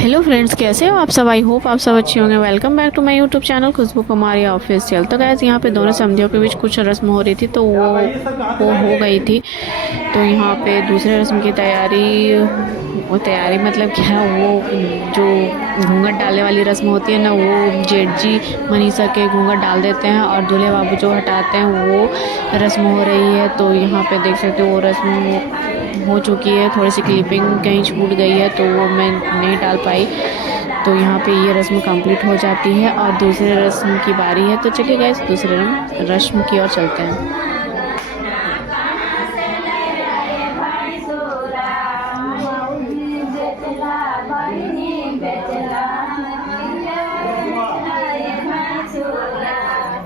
Hello friends, कैसे हो आप सब। आई होप आप सब अच्छे होंगे। Welcome back to my YouTube channel Khushboo Kumari official. तो गैस यहाँ पे दोनों समधियों के बीच कुछ रस्म हो रही थी, तो वो हो गई थी। तो यहाँ पे दूसरे रस्म की तैयारी, वो तैयारी मतलब क्या, वो जो घूंघट डालने वाली रस्म होती है ना, वो जेठ जी मनीषा के घूंघट डाल देते हैं और दूल्हे बाबू जो हटाते हैं, वो रस्म हो रही है। तो यहाँ पे देख सकते हो वो रस्म हो चुकी है। थोड़ी सी क्लिपिंग कहीं छूट गई है तो वो मैं नहीं डाल पाई। तो यहाँ पे ये रस्म कंप्लीट हो जाती है और दूसरे रस्म की बारी है। तो चलिए गाइस दूसरे रस्म की ओर चलते हैं।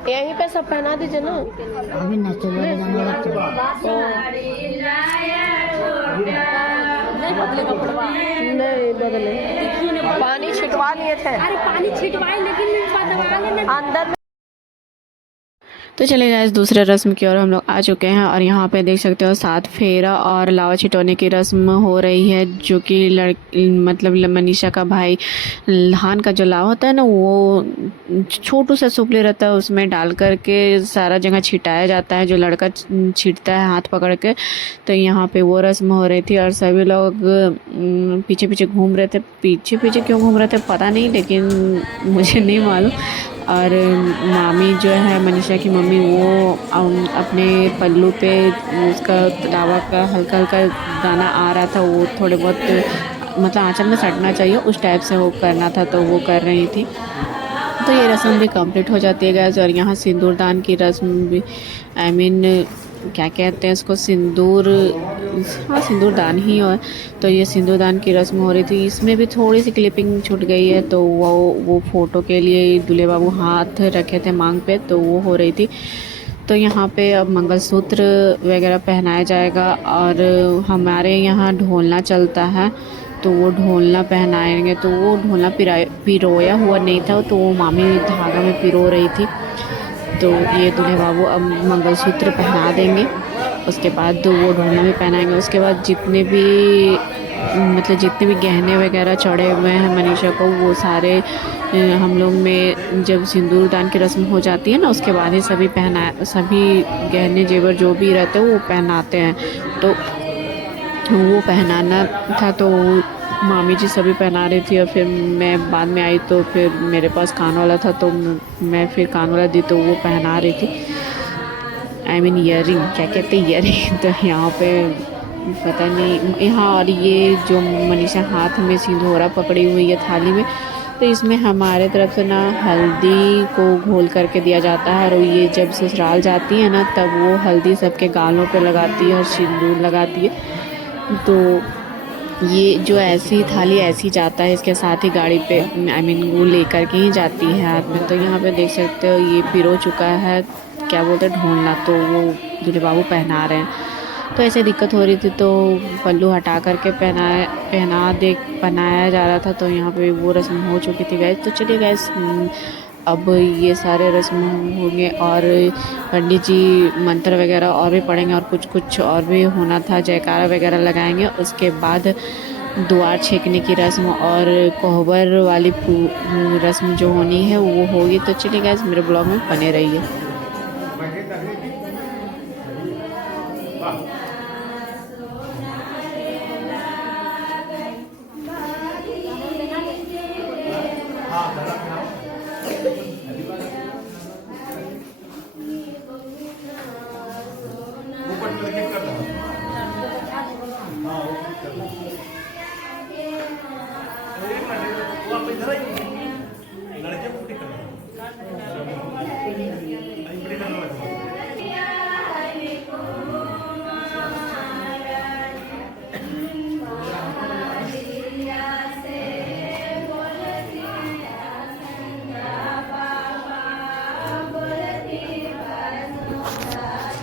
यहीं पे सब पहना दीजिए ना। अभी नाचो नहीं बदले, पानी छिटवा लिए थे। अरे पानी छिटवाई लेकिन अंदर में तो चले गए दूसरे रस्म की ओर हम लोग आ चुके हैं और यहाँ पे देख सकते हो 7 फेरा और लावा छिटोने की रस्म हो रही है, जो कि मतलब मनीषा का भाई लहान का जो लावा होता है ना, वो छोटू सा सुपली रहता है, उसमें डाल करके सारा जगह छिटाया जाता है, जो लड़का छीटता है हाथ पकड़ के। तो यहाँ पे वो रस्म हो रही थी और सभी लोग पीछे पीछे घूम रहे थे। पीछे पीछे क्यों घूम रहे थे पता नहीं, लेकिन मुझे नहीं मालूम। और मामी जो है मनीषा की मम्मी, वो अपने पल्लू पे उसका लावा का हल्का हल्का दाना आ रहा था, वो थोड़े बहुत मतलब आंचल में सटना चाहिए उस टाइप से वो करना था, तो वो कर रही थी। तो ये रस्म भी कंप्लीट हो जाती है गैस। और यहाँ सिंदूरदान की रस्म भी, आई मीन क्या कहते हैं इसको, सिंदूर, हाँ सिंदूरदान ही। और तो ये सिंदूरदान की रस्म हो रही थी, इसमें भी थोड़ी सी क्लिपिंग छूट गई है। तो वो फ़ोटो के लिए दूल्हे बाबू हाथ रखे थे मांग पे, तो वो हो रही थी। तो यहाँ पे अब मंगलसूत्र वगैरह पहनाया जाएगा और हमारे यहाँ ढोलना चलता है, तो वो ढोलना पहनाएंगे। तो वो ढोलना पिरोया हुआ नहीं था, तो वो मामी धागा में पिरो रही थी। तो ये दूल्हे बाबू अब मंगलसूत्र पहना देंगे, उसके बाद वो ढोलना भी पहनाएंगे। उसके बाद जितने भी मतलब जितने भी गहने वगैरह चढ़े हुए हैं मनीषा को, वो सारे हम लोग में जब सिंदूर दान की रस्म हो जाती है ना, उसके बाद ही सभी गहने जेवर जो भी रहते हैं वो पहनाते हैं। तो वो पहनाना था, तो मामी जी सभी पहना रही थी और फिर मैं बाद में आई, तो फिर मेरे पास कान वाला था, तो मैं फिर कान वाला दी, तो वो पहना रही थी। आई मीन ईयरिंग, क्या कहते हैं ईयरिंग। तो यहाँ पे पता नहीं यहाँ, और ये जो मनीषा हाथ में सिंदूरा पकड़ी हुई है थाली में, तो इसमें हमारे तरफ से ना हल्दी को घोल करके दिया जाता है। और ये जब ससुराल जाती है ना, तब वो हल्दी सबके गालों पे लगाती है और सिंदूर लगाती है। तो ये जो ऐसी थाली ऐसी जाता है, इसके साथ ही गाड़ी पे आई मीन वो लेकर के ही जाती है हाथ में। तो यहाँ पे देख सकते हो ये पिरो चुका है, क्या बोलते हैं ढोलना, तो वो दूल्हे बाबू पहना रहे हैं। तो ऐसे दिक्कत हो रही थी, तो पल्लू हटा करके पहनाया जा रहा था। तो यहाँ पे वो रस्म हो चुकी थी गैस। तो चलिए गैस, अब ये सारे रस्म होंगे और पंडित जी मंत्र वगैरह और भी पढ़ेंगे और कुछ कुछ और भी होना था, जयकारा वगैरह लगाएंगे। उसके बाद द्वार छेकने की रस्म और कोहबर वाली रस्म जो होनी है वो होगी। तो चलिए गाइस मेरे ब्लॉग में बने रहिए।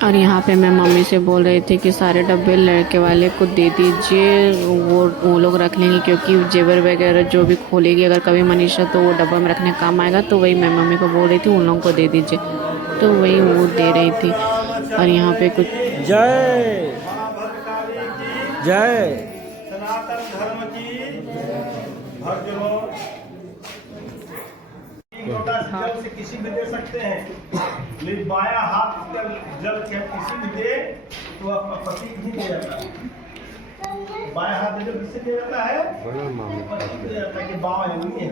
और यहाँ पे मैं मम्मी से बोल रही थी कि सारे डब्बे लड़के वाले को दे दीजिए, वो लोग रख लेंगे, क्योंकि जेवर वगैरह जो भी खोलेगी अगर कभी मनीषा, तो वो डब्बा में रखने काम आएगा। तो वही मैं मम्मी को बोल रही थी उन लोगों को दे दीजिए, तो वही वो दे रही थी। और यहाँ पे कुछ जय जय सनातन धर्म की भर के लो। लोटा से जल से किसी भी दे सकते हैं, लेकिन बाया हाथ का जल किसी भी दे तो आपका पति नहीं दे जाता है। बाया हाथ जब किससे दे जाता है, पति दे जाता है कि बाबा नहीं है।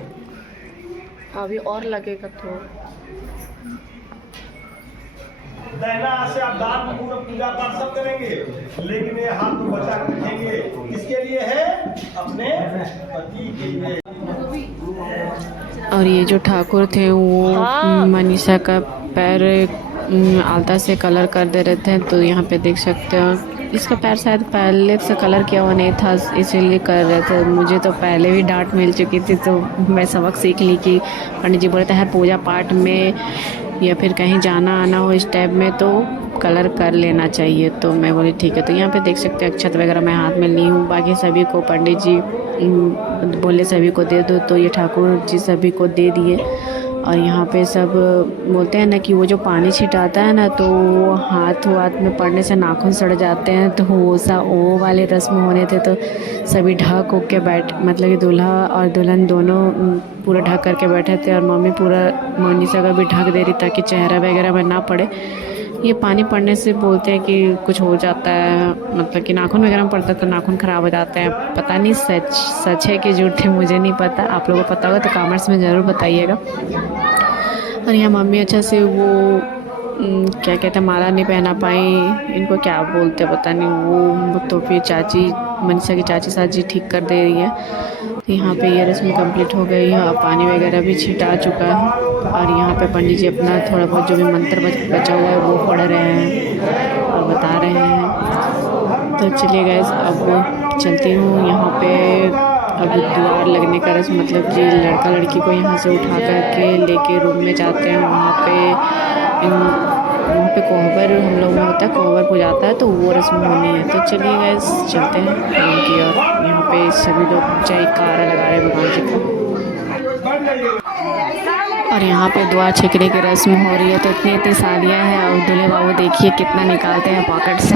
अभी और लगेगा तो दाहिना हाथ से आप दान पूरा पूजा पाठ सब करेंगे, लेकिन ये हाथ को बचा कर रखेंगे। किसके लिए है? अपने पति के लिए। और ये जो ठाकुर थे वो हाँ। मनीषा का पैर आलता से कलर कर दे रहे थे। तो यहाँ पे देख सकते हो इसका पैर शायद पहले से कलर किया हुआ नहीं था, इसीलिए कर रहे थे। मुझे तो पहले भी डांट मिल चुकी थी, तो मैं सबक सीख ली कि पंडित जी बोले थे हर पूजा पाठ में या फिर कहीं जाना आना हो इस टाइप में तो कलर कर लेना चाहिए। तो मैं बोली ठीक है। तो यहाँ पे देख सकते हैं अक्षत वगैरह मैं हाथ में ली हूँ। बाकी सभी को पंडित जी बोले सभी को दे दो, तो ये ठाकुर जी सभी को दे दिए। और यहाँ पे सब बोलते हैं ना कि वो जो पानी छिटाता है ना, तो वो हाथ में पड़ने से नाखून सड़ जाते हैं। तो वो वाले रस्म होने थे। तो सभी ढक हो के बैठ, मतलब कि दूल्हा और दुल्हन दोनों पूरा ढक करके बैठे थे। और मम्मी पूरा मनीषा का भी ढक दे रही ताकि चेहरा वगैरह में ना पड़े। ये पानी पड़ने से बोलते हैं कि कुछ हो जाता है, मतलब कि नाखून वगैरह में पड़ता है तो नाखून ख़राब हो जाते हैं। पता नहीं सच है कि झूठ है, मुझे नहीं पता। आप लोगों को पता होगा तो कमेंट्स में ज़रूर बताइएगा। और यहाँ मम्मी अच्छा से वो क्या कहते हैं माला नहीं पहना पाई, इनको क्या बोलते पता नहीं वो। तो फिर चाची मनीषा की चाची साजी ठीक कर दे रही है। तो यहाँ पे ये रस्म कंप्लीट हो गई है और पानी वगैरह भी छिटा चुका है। और यहाँ पे पंडित जी अपना थोड़ा बहुत जो भी मंत्र बचा हुआ है वो पढ़ रहे हैं और बता रहे हैं। तो चलिए गाइस अब चलती हूँ। यहाँ पे अब द्वार लगने का रस्म, मतलब कि लड़का लड़की को यहाँ से उठा करके लेके रूम में जाते हैं। वहाँ पे कोहबर हम लोग में होता है, कोहबर पुजाता है, तो वो रस्म होनी है। तो चलिए गाइस चलते हैं रूम की ओर। यहाँ पे सभी लोग जयकारा लगा रहे हैं भगवान जी का। और यहाँ पे दुआ छेकने की रस्म हो रही है। तो इतनी सालियाँ हैं और दूल्हे बाबू देखिए कितना निकालते हैं पॉकेट से।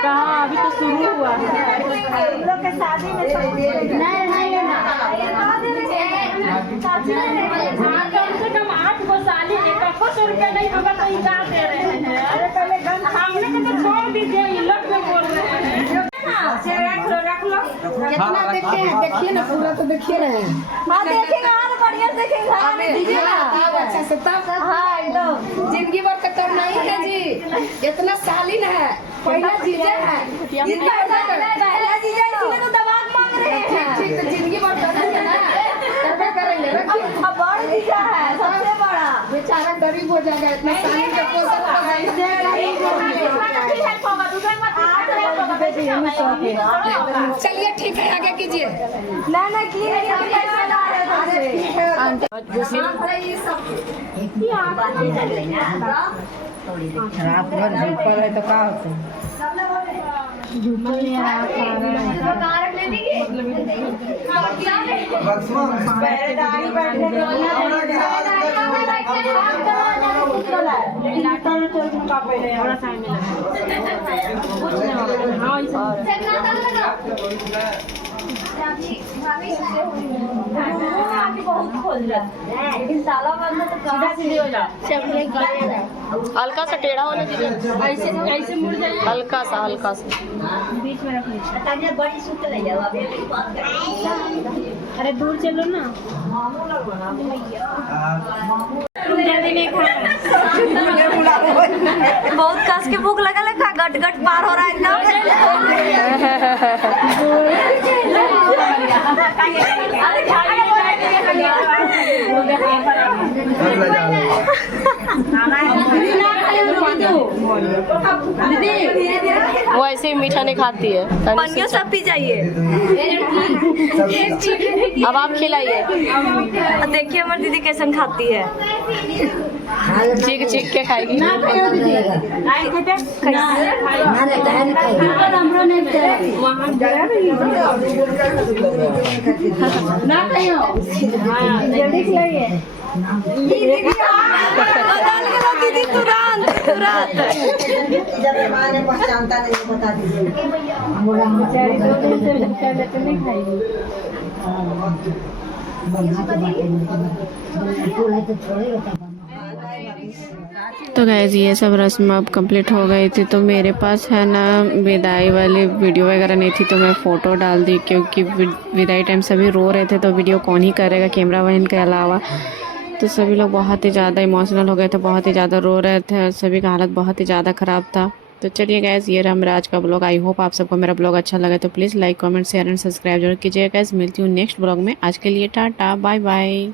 कहाँ अभी तो शुरू हुआ लोग के शादी में कम से कम 8 गो साली 100 रुपया नहीं होगा तो इजा दे रहे हैं। हमने को तो छोड़ दीजिए, ये लोग में बोल रहे हैं। रख लो कितना देखते हैं, देखिए ना पूरा तो देखिए रहे हैं। हाँ देखेंगे, और बढ़िया देखेंगे। हाँ दीजिए ना अच्छा से तब हाँ एकदम जिंदगी भर का कम नहीं है जी। इतना सालिन है, पहला जीजा है, पहला जीजा इसलिए तो दबाव मांग रहे हैं। ठीक तो जिंदगी भर करना है ना, करना करेंगे। रखिए अब बड़ा जीजा है, सबसे बड़ा। बेचारा गरीब हो जाएगा, इतना सालिन का पोषण चलिए ठीक है, आगे कीजिए। ना की रात भर झूठा है तो क्या होता है? हल्का सा टेढ़ा होने दीजिए, ऐसे ऐसे मुड़ जाइए, हल्का सा बीच में रख लीजिए। बड़ी सूत ले जाओ अभी। अरे दूर चलो ना, जल्दी नहीं खा। बहुत कस के भूख लगा खा, गट गट पार हो रहा है एकदम। वो ऐसे ही मीठा नहीं खाती है। पनिया सब पी जाइए। अब आप खिलाइए। देखिए हमारी दीदी कैसन खाती है। चीख चीख के खाएगी। दीदी तुरंत तुरंत पहचानता नहीं बता तो गाइस ये सब रस्म अब कंप्लीट हो गई थी। तो मेरे पास है ना विदाई वाली वीडियो वगैरह नहीं थी, तो मैं फ़ोटो डाल दी, क्योंकि विदाई टाइम सभी रो रहे थे तो वीडियो कौन ही करेगा कैमरा मैन के अलावा। तो सभी लोग बहुत ही ज़्यादा इमोशनल हो गए थे, बहुत ही ज़्यादा रो रहे थे और सभी का हालत बहुत ही ज़्यादा ख़राब था। तो चलिए गाइस ये रहा मेरा आज का ब्लॉग। आई होप आप सबको मेरा ब्लॉग अच्छा लगे, तो please like comment share and subscribe जरूर कीजिएगा गाइस। मिलती हूँ नेक्स्ट ब्लॉग में। आज के लिए टाटा बाय बाय।